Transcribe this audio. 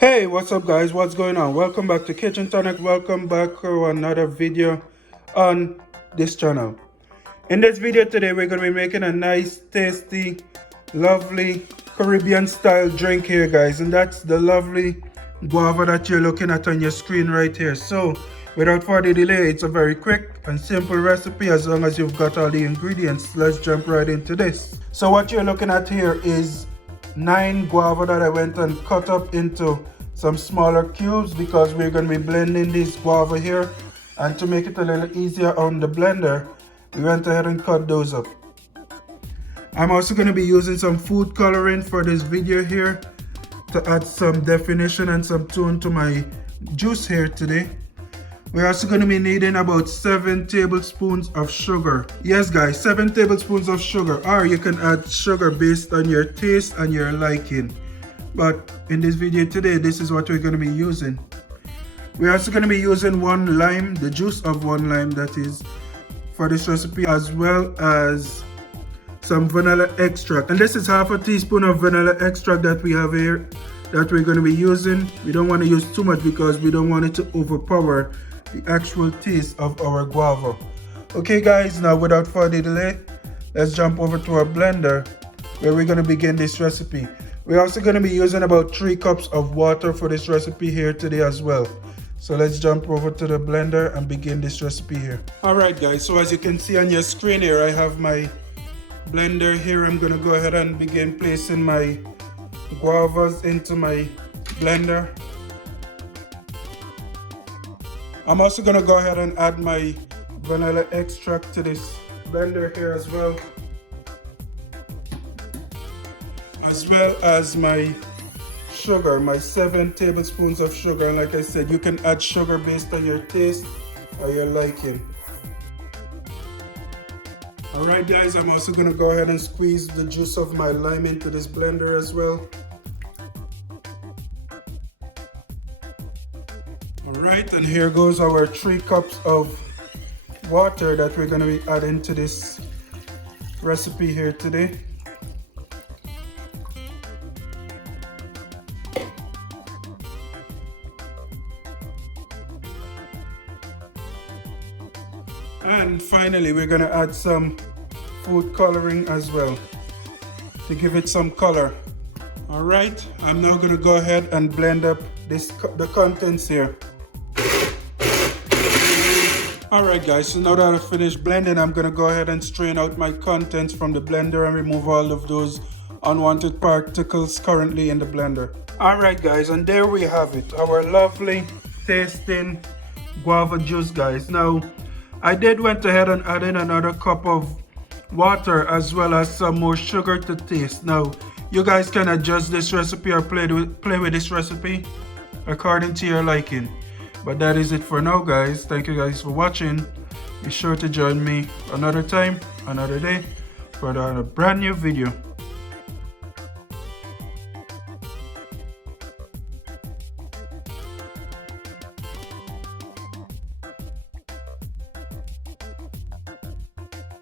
Hey, what's up guys? What's going on? Welcome back to Kitchen Tonic. Welcome back to another video on this channel. In this video today, we're going to be making a nice, tasty, lovely Caribbean style drink here guys. And that's the lovely guava that you're looking at on your screen right here. So without further delay, it's a very quick and simple recipe as long as you've got all the ingredients. Let's jump right into this. So what you're looking at here is 9 guava that I went and cut up into some smaller cubes because we're going to be blending this guava here, and to make it a little easier on the blender we went ahead and cut those up. I'm also going to be using some food coloring for this video here to add some definition and some tone to my juice here today. We're also going to be needing about 7 tablespoons of sugar. Yes guys, 7 tablespoons of sugar, or you can add sugar based on your taste and your liking. But in this video today, this is what we're going to be using. We're also going to be using 1 lime, the juice of 1 lime that is, for this recipe, as well as some vanilla extract. And this is half a teaspoon of vanilla extract that we have here that we're going to be using. We don't want to use too much because we don't want it to overpower the actual taste of our guava. Okay guys, now without further delay, let's jump over to our blender where we're going to begin this recipe. We're also going to be using about 3 cups of water for this recipe here today as well. So let's jump over to the blender and begin this recipe here. Alright guys, so as you can see on your screen here, I have my blender here. I'm going to go ahead and begin placing my guavas into my blender. I'm also going to go ahead and add my vanilla extract to this blender here as well as my sugar, my 7 tablespoons of sugar. And like I said, you can add sugar based on your taste or your liking. Alright guys, I'm also going to go ahead and squeeze the juice of my lime into this blender as well. Alright, and here goes our 3 cups of water that we're going to be adding to this recipe here today. And finally, we're going to add some food coloring as well to give it some color. Alright, I'm now going to go ahead and blend up the contents here. Alright guys, so now that I've finished blending, I'm going to go ahead and strain out my contents from the blender and remove all of those unwanted particles currently in the blender. Alright guys, and there we have it, our lovely tasting guava juice guys. Now, I went ahead and added another cup of water as well as some more sugar to taste. Now, you guys can adjust this recipe or play with this recipe according to your liking. But that is it for now guys. Thank you guys for watching. Be sure to join me another time, another day for another brand new video.